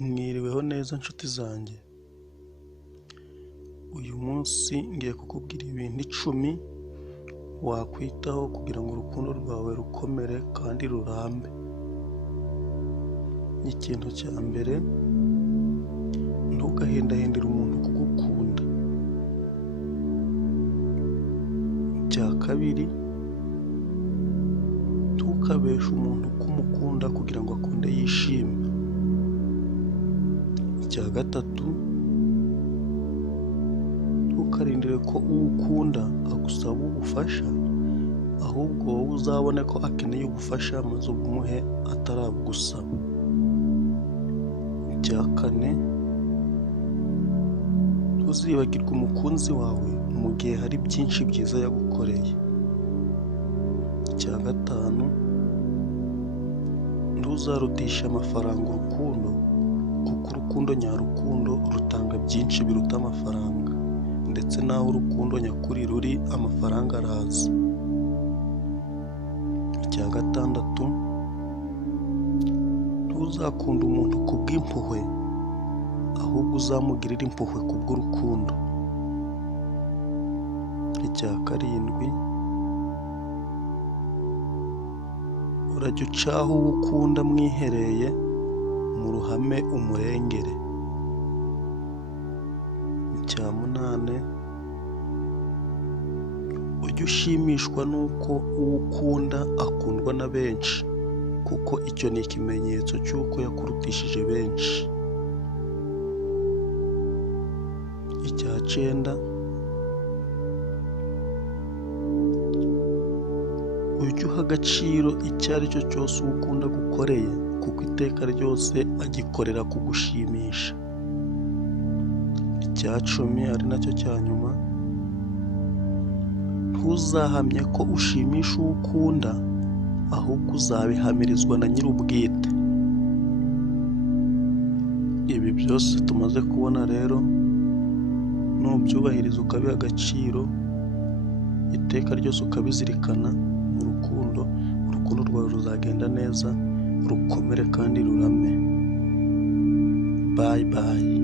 Mwiriweho neza nshuti zanjye, uyu munsi ngiye kukubwira ibintu 10 wakwitaho kugira ngo urukundo rwawe rukomere kandi rurambe. Ikintu cya mbere, ntugahendahendere umuntu kugukunda. Icya kabiri, ntukabeshe umuntu ko umukunda kugira ngo akunde yishime. Icya gatatu, ntukarindire ko uwo ukunda agusaba ubufasha, ahubwo wowe uzabone ko akeneye ubufasha maze ubumuhe atarabugusaba. Icya kane, ntuzibagirwe umukunzi wawe mu gihe hari byinshi byiza yagukoreye. Icya gatanu, ntuzarutishe amafaranga urukundo, kuko urukundo nyarukundo rutanga byinshi biruta amafaranga, ndetse naho urukundo nyakuri ruri amafaranga araza. Icya gatandatu, ntuzakunde umuntu kubw'impuhwe, ahubwo uzamugirire impuhwe kubw'urukundo. Icya karindwi, urajya ucaho uwo ukunda mwihereye, mu ruhame umurengere. Icya munane, ujye ushimishwa n'uko uwo ukunda akundwa na benshi, kuko icyo ni ikimenyetso cy'uko yakurutishije benshi. Icya cyenda, ujye uha agaciro icyo ari cyo cyose uwo ukunda gukoreye, kuko iteka ryose agikorera kugushimisha. Icya 10 ari nacyo cya nyuma, ntuzahamye ko ushimisha uwo ukunda, ahubwo uzabihamirizwa na nyir'ubwite. Ibi byose tumaze kubona rero, nubyubahiriza ukabiha agaciro, iteka ryose ukabizirikana mu rukundo, urukundo rwawe ruzagenda neza, rukomere kandi rurame. Bye bye.